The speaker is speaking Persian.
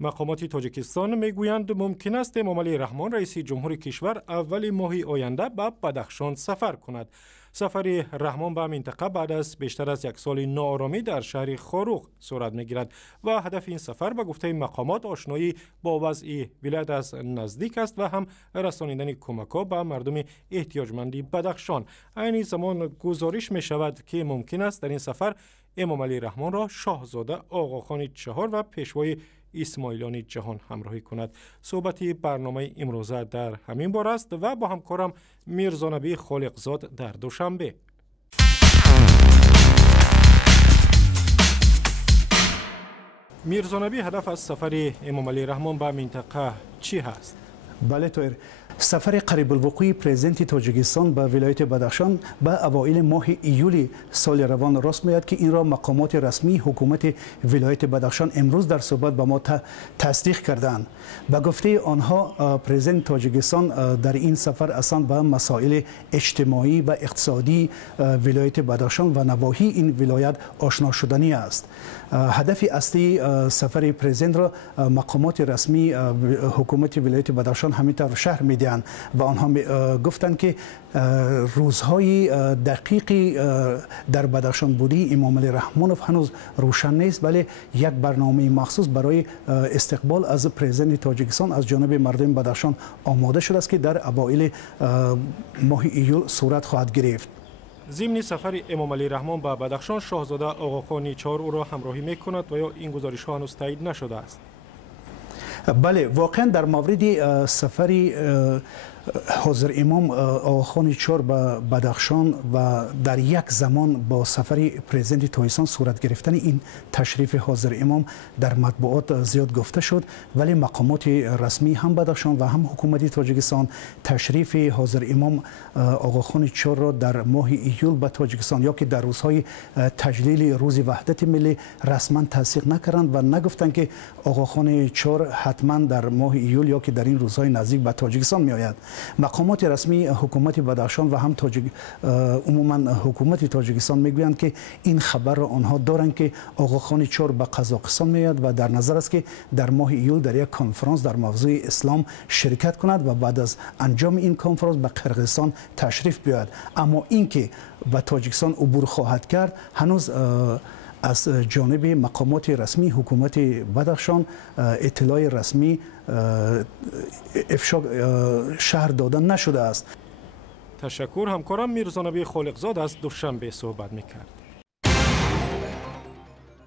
مقامات تاجیکستان میگویند ممکن است امامعلی رحمان رئیس جمهور کشور اول ماه آینده به بدخشان سفر کند. سفر رحمان به منطقه بعد از بیشتر از یک سال ناآرامی در شهر خاروق صورت میگیرد و هدف این سفر به گفته مقامات آشنایی با وضع ولایت از نزدیک است و هم رسانیدن کمک‌ها به مردم احتیاجمند بدخشان. این زمان گزارش می شود که ممکن است در این سفر امامعلی رحمان را شاهزاده آقاخان چهار و پیشوای اسماعیلیان جهان همراهی کند. صحبت برنامه امروزه در همین باره است و با همکارم میرزا نبی خالقزاد در دوشنبه. میرزا نبی، هدف از سفر امامعلی رحمان به منطقه چی هست؟ بله طور. سفر قریب الوقوع پرزیدنت تاجیکستان به ولایت بدخشان به اوایل ماه ایول سال روان راست میاد که این را مقامات رسمی حکومت ولایت بدخشان امروز در صحبت به ما تصدیق کردند. به گفته آنها پرزیدنت تاجیکستان در این سفر اصلا به مسائل اجتماعی و اقتصادی ولایت بدخشان و نواحی این ولایت آشنا شدنی است. هدف اصلی سفر پرزیدنت را مقامات رسمی حکومت ولایت بدخشان همینطور شهر میدهند و آنها گفتند که روزهای دقیقی در بدخشان بودی امامعلی رحمانوف هنوز روشن نیست، ولی یک برنامه مخصوص برای استقبال از پرزیدنت تاجیکستان از جانب مردم بدخشان آماده شده است که در اوایل ماه ایول صورت خواهد گرفت. ضمن سفر امامعلی رحمان به بدخشان شاهزاده آقاخان چهار او را همراهی میکند و یا این گزارش ها هنوز تایید نشده است؟ بله، واقعا در مورد سفری حاضر امام آقاخان چهار به بدخشان و در یک زمان با سفر پرزیدنت تاجیکستان صورت گرفتن این تشریف حاضر امام در مطبوعات زیاد گفته شد، ولی مقامات رسمی هم بدخشان و هم حکومت تاجیکستان تشریف حاضر امام آقاخان چهار را در ماه ایول به تاجیکستان یا که در روزهای تجلیل روز وحدت ملی رسما تصدیق نکردند و نگفتند که آقاخان چهار حتما در ماه ایول یا که در این روزهای نزدیک به تاجیکستان میآید. مقامات رسمی حکومت بدخشان و هم عموما حکومت تاجیکستان میگویند که این خبر را آنها دارند که آقاخان چهار به قزاقستان میآید و در نظر است که در ماه ایول در یک کنفرانس در موضوع اسلام شرکت کند و بعد از انجام این کنفرانس به قرقیزستان تشریف بیاید. اما اینکه به تاجیکستان عبور خواهد کرد هنوز از جانب مقامات رسمی حکومت بدخشان اطلاع رسمی افشا شهر دادن نشده است. تشکر. همکارم میرزا نبی خالقزاد از دوشنبه صحبت میکرد.